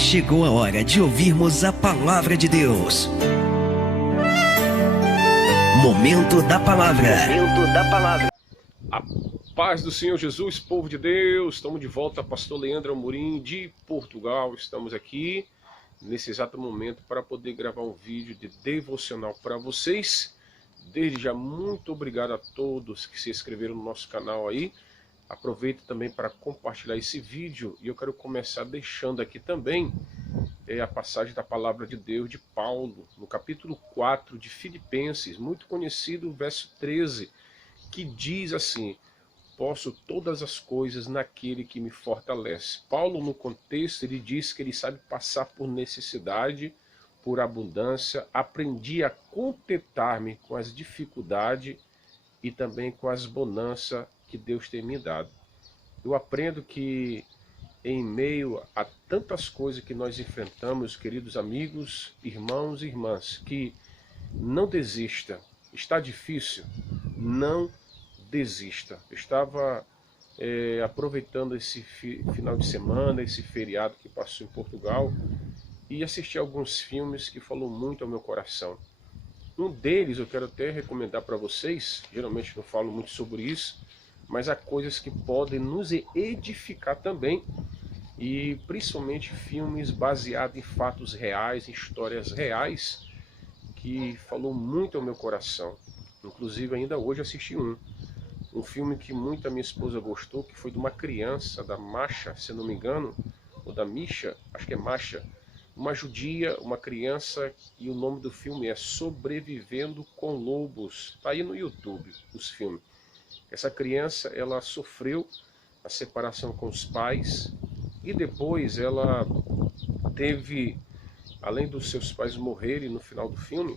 Chegou a hora de ouvirmos a palavra de Deus. Momento da palavra. Momento da palavra. A paz do Senhor Jesus, povo de Deus. Estamos de volta, pastor Leandro Amorim de Portugal. Estamos aqui nesse exato momento para poder gravar um vídeo de devocional para vocês. Desde já, muito obrigado a todos que se inscreveram no nosso canal aí. Aproveito também para compartilhar esse vídeo e eu quero começar deixando aqui também a passagem da palavra de Deus de Paulo, no capítulo 4 de Filipenses, muito conhecido, o verso 13, que diz assim: posso todas as coisas naquele que me fortalece. Paulo, no contexto, ele diz que ele sabe passar por necessidade, por abundância, aprendi a contentar-me com as dificuldades e também com as bonanças que Deus tem me dado. Eu aprendo que em meio a tantas coisas que nós enfrentamos, queridos amigos, irmãos e irmãs, que não desista. Está difícil? Não desista. Eu estava aproveitando esse final de semana, esse feriado que passou em Portugal, e assisti alguns filmes que falou muito ao meu coração. Um deles eu quero até recomendar para vocês, geralmente não falo muito sobre isso, mas há coisas que podem nos edificar também, e principalmente filmes baseados em fatos reais, em histórias reais, que falou muito ao meu coração. Inclusive ainda hoje assisti um filme que muito a minha esposa gostou, que foi de uma criança, da Masha, se não me engano, ou da Misha, acho que é Masha, uma judia, uma criança, e o nome do filme é Sobrevivendo com Lobos. Está aí no YouTube os filmes. Essa criança, ela sofreu a separação com os pais e depois ela teve, além dos seus pais morrerem no final do filme,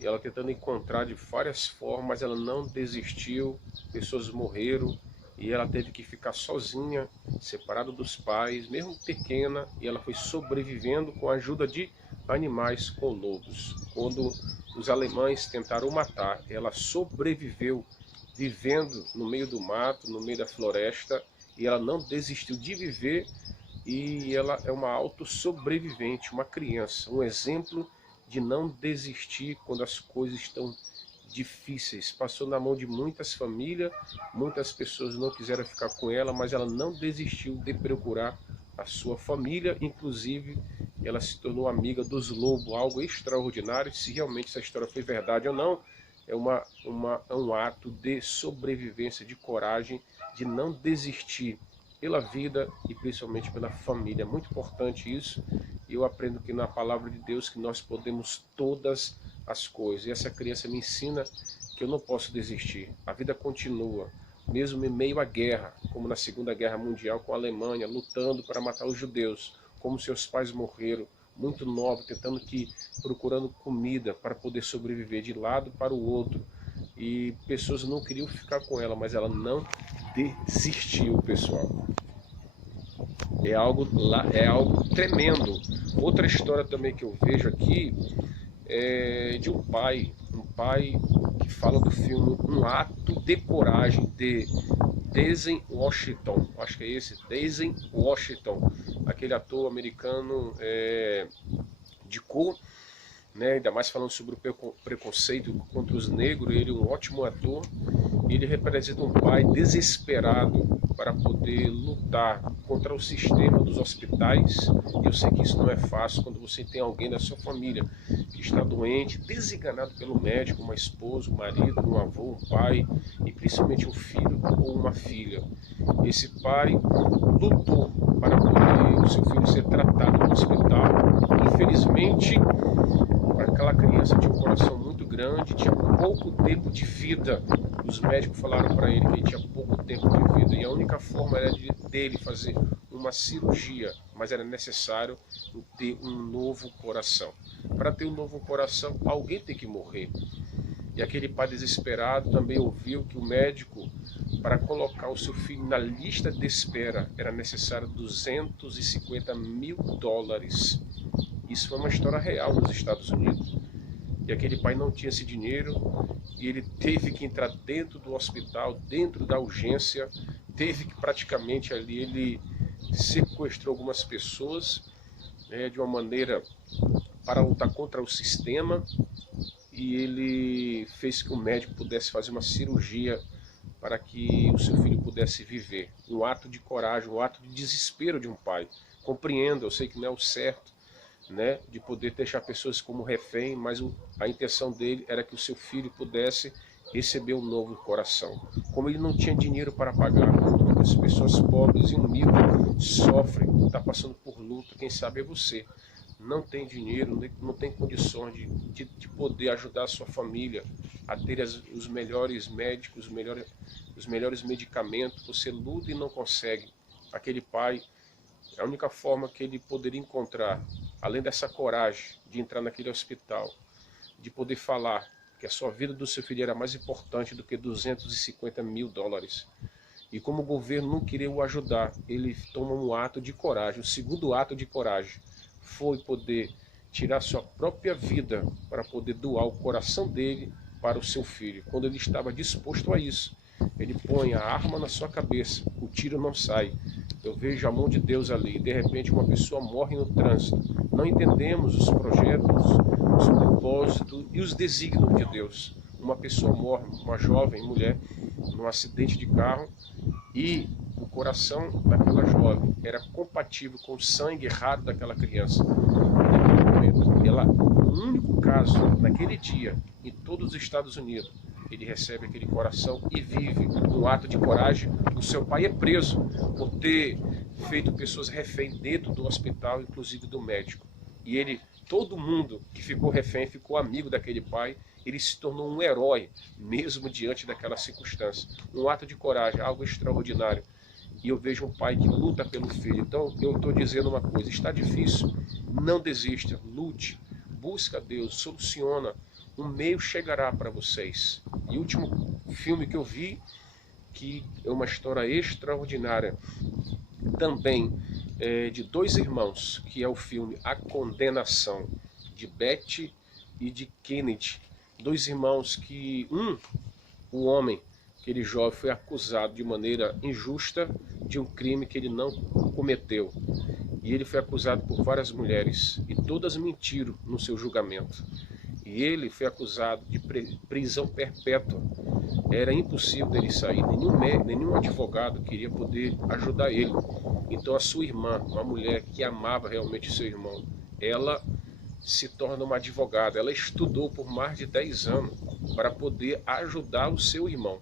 e ela tentando encontrar de várias formas, ela não desistiu, pessoas morreram e ela teve que ficar sozinha, separada dos pais, mesmo pequena, e ela foi sobrevivendo com a ajuda de animais com lobos. Quando os alemães tentaram matar, ela sobreviveu, vivendo no meio do mato, no meio da floresta, e ela não desistiu de viver, e ela é uma autossobrevivente, uma criança, um exemplo de não desistir quando as coisas estão difíceis. Passou na mão de muitas famílias, muitas pessoas não quiseram ficar com ela, mas ela não desistiu de procurar a sua família, inclusive ela se tornou amiga dos lobos, algo extraordinário. Se realmente essa história foi verdade ou não, é um ato de sobrevivência, de coragem, de não desistir pela vida e principalmente pela família. É muito importante isso, e eu aprendo que na palavra de Deus que nós podemos todas as coisas. E essa criança me ensina que eu não posso desistir. A vida continua, mesmo em meio à guerra, como na Segunda Guerra Mundial com a Alemanha, lutando para matar os judeus, como seus pais morreram, muito novos, procurando comida para poder sobreviver de lado para o outro. E pessoas não queriam ficar com ela, mas ela não desistiu, pessoal. É algo tremendo. Outra história também que eu vejo aqui é de um pai que fala do filme Um Ato de Coragem, de Denzel Washington, acho que é esse, Denzel Washington, aquele ator americano de cor, né, ainda mais falando sobre o preconceito contra os negros. Ele é um ótimo ator. Ele representa um pai desesperado para poder lutar contra o sistema dos hospitais. Eu sei que isso não é fácil quando você tem alguém da sua família que está doente, desenganado pelo médico, uma esposa, um marido, um avô, um pai e principalmente um filho ou uma filha. Esse pai lutou para poder o seu filho ser tratado no hospital. Infelizmente, aquela criança tinha um coração muito grande, tinha pouco tempo de vida. Os médicos falaram para ele que ele tinha pouco tempo de vida e a única forma era dele fazer uma cirurgia, mas era necessário ter um novo coração. Para ter um novo coração, alguém tem que morrer. E aquele pai desesperado também ouviu que o médico, para colocar o seu filho na lista de espera, era necessário $250 mil. Isso foi uma história real nos Estados Unidos. E aquele pai não tinha esse dinheiro e ele teve que entrar dentro do hospital, dentro da urgência, teve que praticamente ali, ele sequestrou algumas pessoas de uma maneira para lutar contra o sistema, e ele fez que o médico pudesse fazer uma cirurgia para que o seu filho pudesse viver. Um ato de coragem, um ato de desespero de um pai. Compreendo, eu sei que não é o certo, né, de poder deixar pessoas como refém, mas a intenção dele era que o seu filho pudesse receber um novo coração. Como ele não tinha dinheiro para pagar, muitas pessoas pobres e humildes sofrem, está passando por luta, quem sabe é você. Não tem dinheiro, não tem condições de poder ajudar a sua família a ter os melhores médicos, os melhores medicamentos. Você luta e não consegue. Aquele pai, a única forma que ele poderia encontrar, além dessa coragem de entrar naquele hospital, de poder falar que a sua vida do seu filho era mais importante do que 250 mil dólares. E como o governo não queria o ajudar, ele toma um ato de coragem. O segundo ato de coragem foi poder tirar sua própria vida para poder doar o coração dele para o seu filho. Quando ele estava disposto a isso, ele põe a arma na sua cabeça, o tiro não sai. Eu vejo a mão de Deus ali. De repente uma pessoa morre no trânsito. Não entendemos os projetos, os propósitos e os desígnios de Deus. Uma pessoa morre, uma jovem mulher, num acidente de carro, e o coração daquela jovem era compatível com o sangue errado daquela criança. Naquele momento, o único caso, naquele dia, em todos os Estados Unidos, ele recebe aquele coração e vive um ato de coragem. O seu pai é preso por ter feito pessoas refém dentro do hospital, inclusive do médico. E ele, todo mundo que ficou refém, ficou amigo daquele pai. Ele se tornou um herói, mesmo diante daquela circunstância. Um ato de coragem, algo extraordinário. E eu vejo um pai que luta pelo filho. Então eu estou dizendo uma coisa, está difícil, não desista, lute, busca a Deus, soluciona. Um meio chegará para vocês. E o último filme que eu vi, que é uma história extraordinária, também de dois irmãos, que é o filme A Condenação, de Beth e de Kennedy. Dois irmãos que, o homem, aquele jovem, foi acusado de maneira injusta de um crime que ele não cometeu. E ele foi acusado por várias mulheres, e todas mentiram no seu julgamento. E ele foi acusado de prisão perpétua. Era impossível dele sair, nenhum advogado queria poder ajudar ele. Então a sua irmã, uma mulher que amava realmente seu irmão, ela se torna uma advogada. Ela estudou por mais de 10 anos para poder ajudar o seu irmão.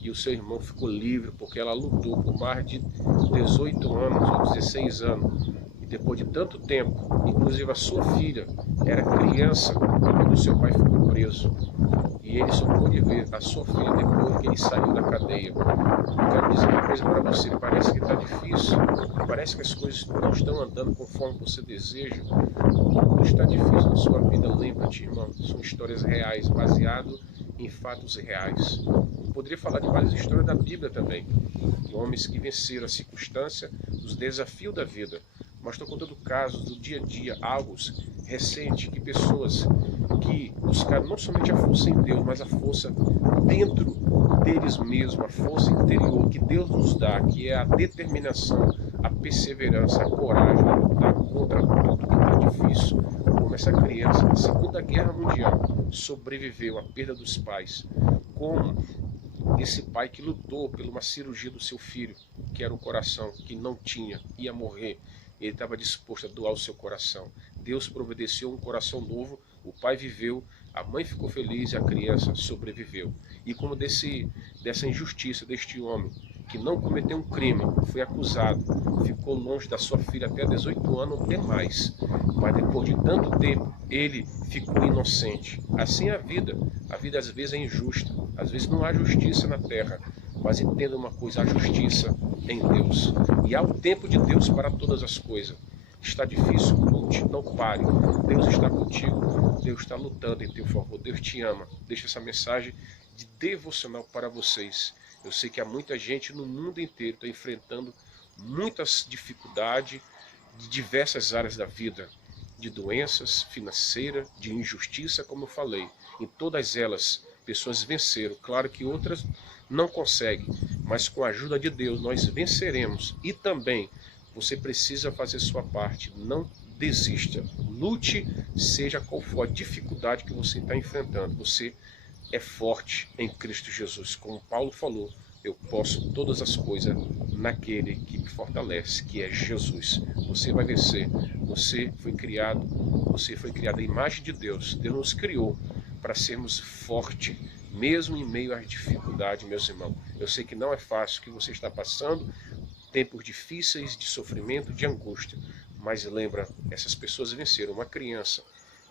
E o seu irmão ficou livre porque ela lutou por mais de 18 anos ou 16 anos. E depois de tanto tempo, inclusive a sua filha era criança quando o seu pai ficou preso. E ele só pôde ver a sua filha depois que ele saiu da cadeia. Eu quero dizer uma coisa para você, parece que está difícil, parece que as coisas não estão andando conforme você deseja. Quando está difícil na sua vida, lembra-te, irmão, são histórias reais, baseadas em fatos reais. Eu poderia falar de várias histórias da Bíblia também, de homens que venceram a circunstância, os desafios da vida. Mas estou contando casos do dia a dia, algo recente, que pessoas que buscaram não somente a força em Deus, mas a força dentro deles mesmos, a força interior que Deus nos dá, que é a determinação, a perseverança, a coragem, a lutar contra tudo que está difícil. Como essa criança na Segunda Guerra Mundial sobreviveu à perda dos pais, como esse pai que lutou por uma cirurgia do seu filho, que era o coração, que não tinha, ia morrer. Ele estava disposto a doar o seu coração. Deus providenciou um coração novo, o pai viveu, a mãe ficou feliz e a criança sobreviveu. E como dessa injustiça deste homem, que não cometeu um crime, foi acusado, ficou longe da sua filha até 18 anos, até mais. Mas depois de tanto tempo, ele ficou inocente. Assim é a vida às vezes é injusta, às vezes não há justiça na terra. Mas entenda uma coisa, a justiça em Deus. E há o tempo de Deus para todas as coisas. Está difícil, lute, não pare. Deus está contigo, Deus está lutando em teu favor, Deus te ama. Deixa essa mensagem de devocional para vocês. Eu sei que há muita gente no mundo inteiro que está enfrentando muitas dificuldades de diversas áreas da vida, de doenças financeiras, de injustiça, como eu falei. Em todas elas, pessoas venceram. Claro que outras não conseguem, mas com a ajuda de Deus nós venceremos. E também Você precisa fazer sua parte, não desista. Lute, seja qual for a dificuldade que você está enfrentando. Você é forte em Cristo Jesus. Como Paulo falou, eu posso todas as coisas naquele que me fortalece, que é Jesus. Você vai vencer. Você foi criado à imagem de Deus. Deus nos criou para sermos fortes, mesmo em meio às dificuldades, meus irmãos. Eu sei que não é fácil o que você está passando, tempos difíceis de sofrimento, de angústia. Mas lembra, essas pessoas venceram. Uma criança,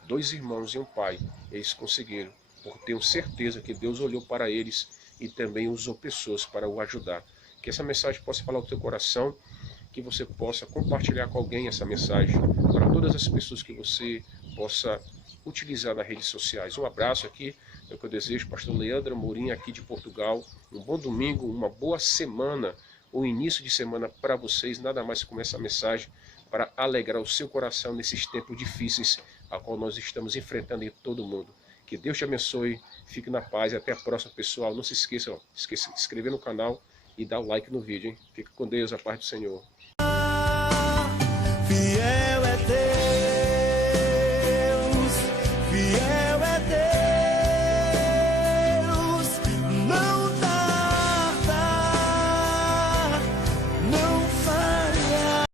2 irmãos e um pai, eles conseguiram. Porque tenho certeza que Deus olhou para eles e também usou pessoas para o ajudar. Que essa mensagem possa falar ao teu coração, que você possa compartilhar com alguém essa mensagem, para todas as pessoas que você possa utilizar nas redes sociais. Um abraço aqui, é o que eu desejo, pastor Leandro Amorim, aqui de Portugal. Um bom domingo, uma boa semana, o início de semana para vocês. Nada mais como essa mensagem para alegrar o seu coração nesses tempos difíceis a qual nós estamos enfrentando em todo o mundo. Que Deus te abençoe, fique na paz e até a próxima, pessoal. Não se esqueça, de se inscrever no canal e dar o like no vídeo, hein? Fique com Deus, a paz do Senhor.